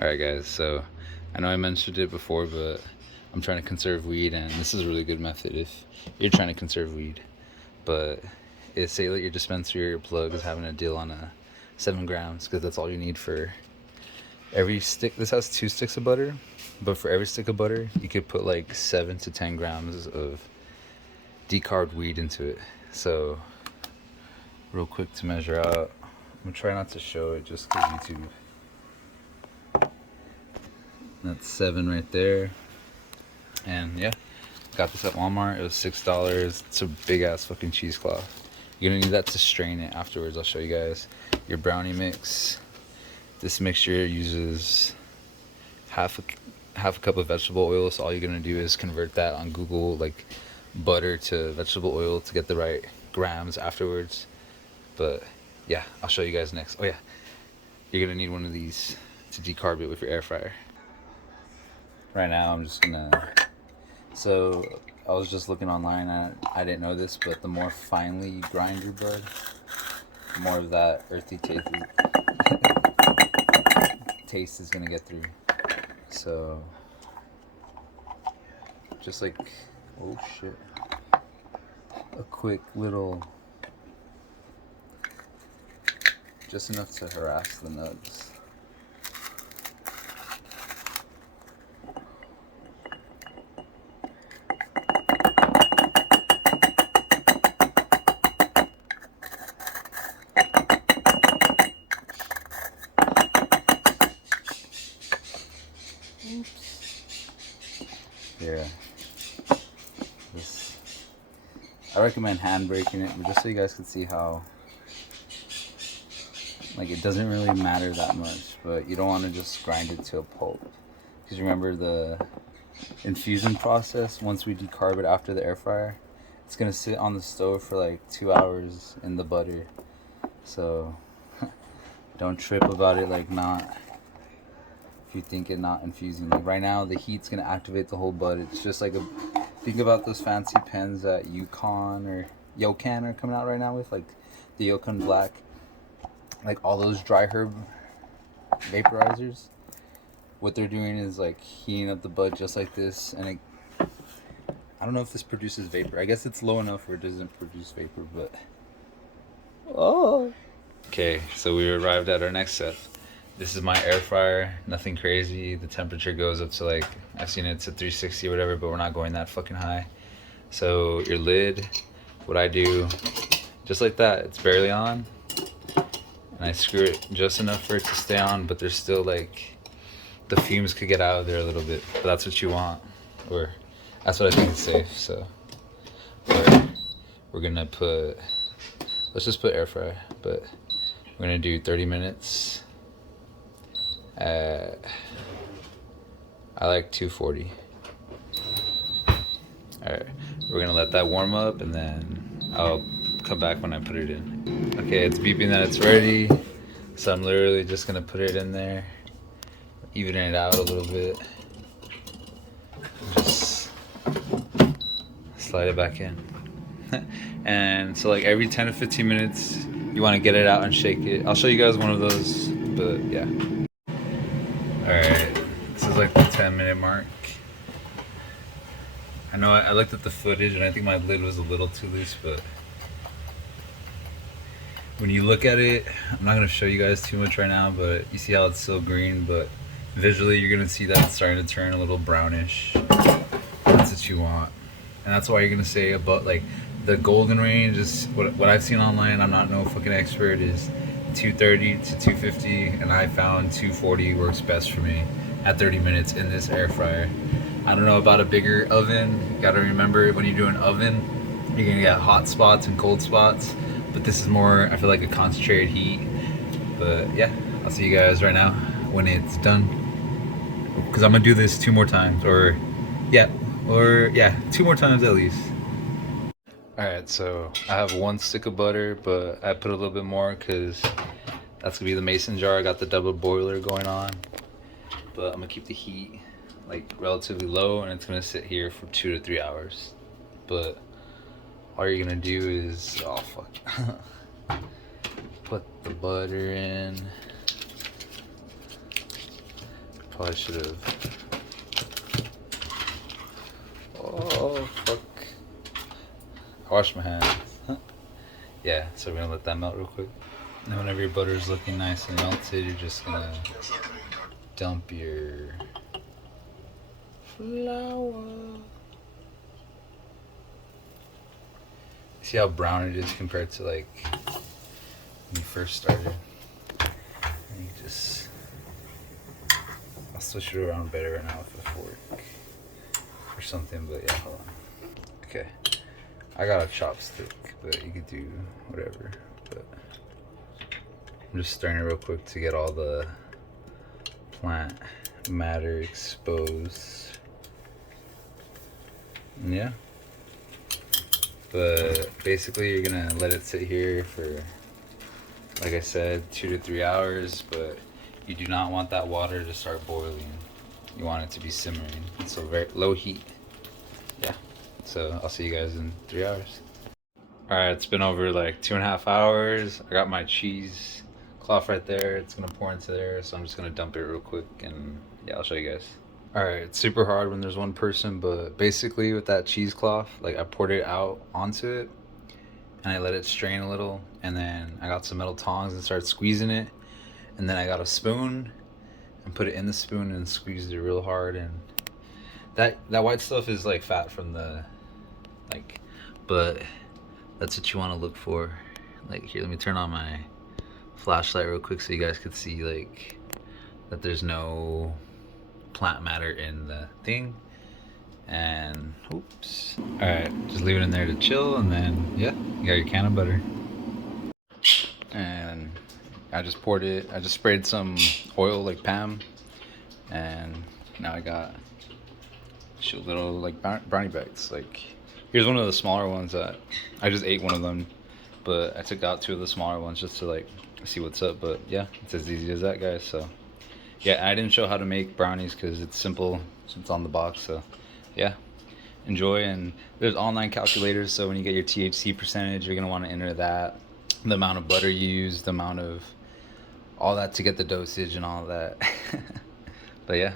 Alright guys, so I know I mentioned it before, but I'm trying to conserve weed, and this is a really good method if you're trying to conserve weed. But say that your dispensary or your plug is having a deal on a 7 grams, because that's all you need for every stick. This has 2 sticks of butter, but for every stick of butter you could put like 7 to 10 grams of decarb weed into it. So real quick to measure out, I'm gonna try not to show it just because YouTube. That's 7 right there. And yeah, got this at Walmart. It was $6. It's a big ass fucking cheesecloth. You're gonna need that to strain it afterwards. I'll show you guys. Your brownie mix. This mixture uses half a cup of vegetable oil. So all you're gonna do is convert that on Google, like butter to vegetable oil, to get the right grams afterwards. But yeah, I'll show you guys next. Oh yeah, you're gonna need one of these to decarb it with your air fryer. Right now I'm just gonna, so I was just looking online, and I didn't know this, but the more finely you grind your bud, the more of that earthy taste is gonna get through. So just like, oh shit, a quick little, just enough to harass the nubs. Yeah, I recommend hand breaking it, but just so you guys can see how, like, it doesn't really matter that much, but you don't want to just grind it to a pulp, because remember the infusing process, once we decarb it after the air fryer, it's gonna sit on the stove for like 2 hours in the butter. So don't trip about it, like, not, if you think it not infusing, like right now the heat's gonna activate the whole bud. It's just like think about those fancy pens that Yukon or Yokan are coming out right now with, like the Yukon Black, like all those dry herb vaporizers. What they're doing is like heating up the bud just like this, and I don't know if this produces vapor. I guess it's low enough where it doesn't produce vapor, but oh. Okay, so we arrived at our next step. This is my air fryer, nothing crazy. The temperature goes up to, like, I've seen it to 360 or whatever, but we're not going that fucking high. So your lid, what I do, just like that, it's barely on, and I screw it just enough for it to stay on, but there's still, like, the fumes could get out of there a little bit, but that's what you want, or that's what I think is safe. So we're gonna put, let's just put air fryer, but we're gonna do 30 minutes. I like 240. Alright, we're gonna let that warm up, and then I'll come back when I put it in. Okay, it's beeping that it's ready, so I'm literally just gonna put it in there, even it out a little bit, just slide it back in. And so, like, every 10 to 15 minutes you want to get it out and shake it. I'll show you guys one of those, but yeah. Alright, this is like the 10-minute mark. I know I looked at the footage and I think my lid was a little too loose, but when you look at it, I'm not going to show you guys too much right now, but you see how it's still green, but visually you're going to see that it's starting to turn a little brownish. That's what you want. And that's why you're going to say about, like, the golden range is what I've seen online. I'm not no fucking expert, is 230 to 250, and I found 240 works best for me at 30 minutes in this air fryer. I don't know about a bigger oven. You gotta remember, when you do an oven, you're gonna get hot spots and cold spots, but this is more, I feel like, a concentrated heat. But yeah, I'll see you guys right now when it's done, because I'm gonna do this 2 more times, or 2 more times at least. Alright, so I have 1 stick of butter, but I put a little bit more because that's gonna be the mason jar. I got the double boiler going on, but I'm gonna keep the heat, like, relatively low, and it's gonna sit here for 2 to 3 hours. But all you're gonna do is, oh fuck, put the butter in, Probably should have. Oh, fuck. I washed my hands. Yeah, so we're gonna let that melt real quick. And then whenever your butter is looking nice and melted, you're just gonna dump your flour. See how brown it is compared to like when you first started? And you just, I'll switch it around better right now with a fork or something, but yeah, hold on. Okay, I got a chopstick, but you could do whatever. But I'm just stirring it real quick to get all the plant matter exposed. And yeah. But basically you're gonna let it sit here for, like I said, 2 to 3 hours, but you do not want that water to start boiling. You want it to be simmering. So very low heat. Yeah. So I'll see you guys in 3 hours. Alright, it's been over like 2.5 hours. I got my cheese cloth right there. It's gonna pour into there, so I'm just gonna dump it real quick and yeah, I'll show you guys. Alright, it's super hard when there's one person, but basically with that cheesecloth, like I poured it out onto it and I let it strain a little, and then I got some metal tongs and started squeezing it, and then I got a spoon and put it in the spoon and squeezed it real hard, and that white stuff is like fat from the, like, but that's what you want to look for. Like here, let me turn on my flashlight real quick so you guys could see like that there's no plant matter in the thing. And oops. Alright, just leave it in there to chill, and then yeah, you got your can of butter. And I just poured it, I just sprayed some oil like Pam, and now I got little like brownie bags. Like here's one of the smaller ones that I just ate one of them, but I took out 2 of the smaller ones just to like see what's up. But yeah, it's as easy as that, guys. So yeah, I didn't show how to make brownies because it's simple, it's on the box. So yeah, enjoy. And there's online calculators, so when you get your THC percentage, you're gonna want to enter that, the amount of butter you use, the amount of all that to get the dosage and all that. But yeah.